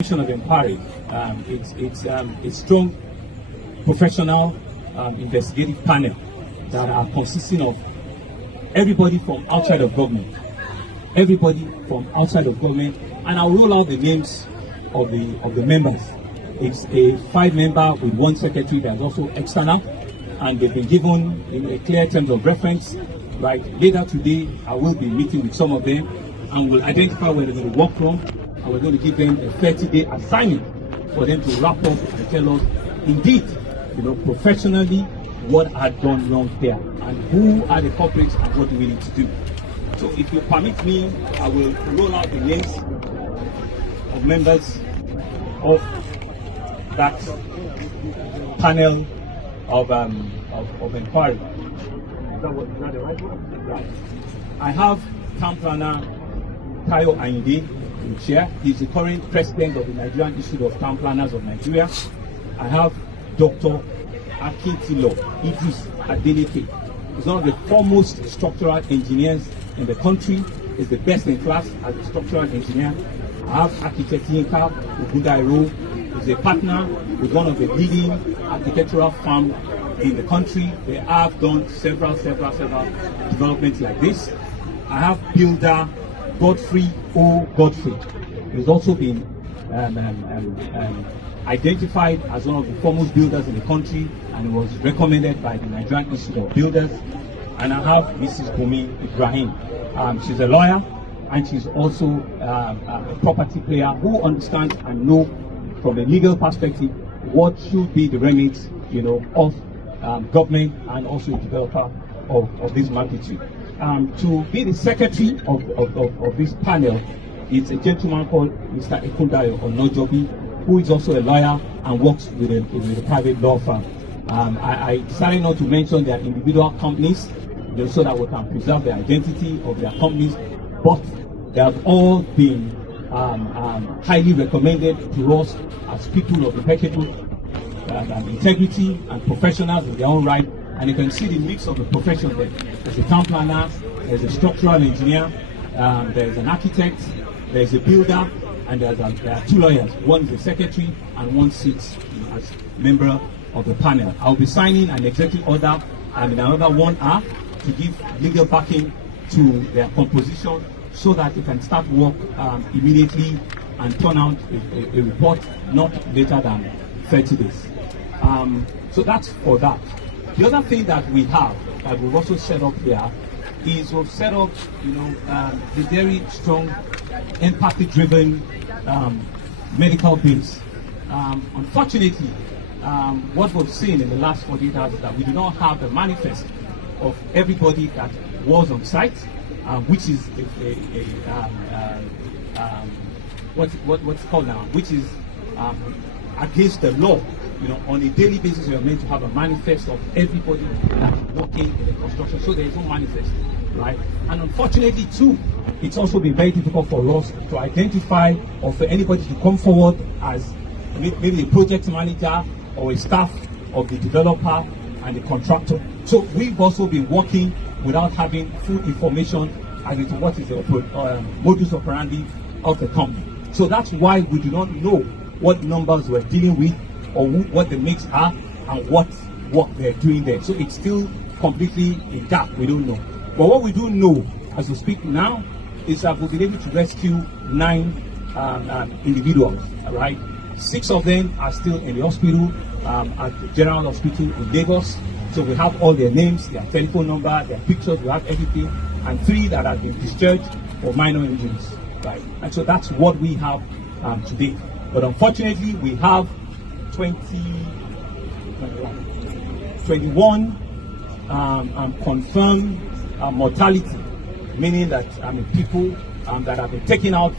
Of inquiry, it's a strong professional investigative panel that are consisting of everybody from outside of government, and I'll roll out the names of the members. It's a 5-member with 1 secretary that's also external, and they've been given a clear terms of reference. Right, later today, I will be meeting with some of them, and we'll identify where they're going to work from. And we're going to give them a 30-day assignment for them to wrap up and tell us, indeed, professionally, what had gone wrong here and who are the culprits and what do we need to do. So, if you permit me, I will roll out the names of members of that panel of inquiry. Is that the right one? Right. I have Town Planner Ayinde, Chair. He's the current president of the Nigerian Institute of Town Planners of Nigeria. I have Dr. Akintilo, IdrIs, Adeleke. He's one of the foremost structural engineers in the country. He's the best in class as a structural engineer. I have architect Yinka Ogundairo. He's a partner with one of the leading architectural firms in the country. They have done several developments like this. I have Bldr, Godfrey. He's also been identified as one of the foremost builders in the country, and he was recommended by the Nigerian Institute of Builders. And I have Mrs. Bunmi Ibrahim. She's a lawyer, and she's also a property player who understands and knows from a legal perspective what should be the remits, of government and also a developer of this magnitude. To be the secretary of this panel is a gentleman called Mr. Ekundayo Onajobi, who is also a lawyer and works with a private law firm. I decided not to mention their individual companies, so that we can preserve the identity of their companies, but they have all been highly recommended to us as people of impeccable integrity and professionals in their own right. And you can see the mix of the profession there. There's a town planner, there's a structural engineer, there's an architect, there's a builder, and there are 2 lawyers. One is the secretary, and one sits as member of the panel. I'll be signing an executive order and another 1 hour to give legal backing to their composition so that they can start work immediately and turn out a report not later than 30 days. So that's for that. The other thing that we have, that we've also set up here, is we've set up, a very strong, empathy-driven medical base. Unfortunately, what we've seen in the last 48 hours is that we do not have the manifest of everybody that was on site, which is what's called now, which is against the law. On a daily basis, we are meant to have a manifest of everybody that's working in the construction, so there is no manifest, right? And unfortunately, too, it's also been very difficult for us to identify or for anybody to come forward as maybe a project manager or a staff of the developer and the contractor. So we've also been working without having full information as to what is the modus operandi of the company. So that's why we do not know what numbers we're dealing with, or what the mix are, and what work they're doing there. So it's still completely a gap. We don't know. But what we do know, as we speak now, is that we've been able to rescue 9 individuals. Right, 6 of them are still in the hospital at the Gerrard Hospital in Lagos. So we have all their names, their telephone number, their pictures. We have everything, and 3 that have been discharged for minor injuries. Right, and so that's what we have today. But unfortunately, we have 21 confirmed mortality, meaning that people that have been taken out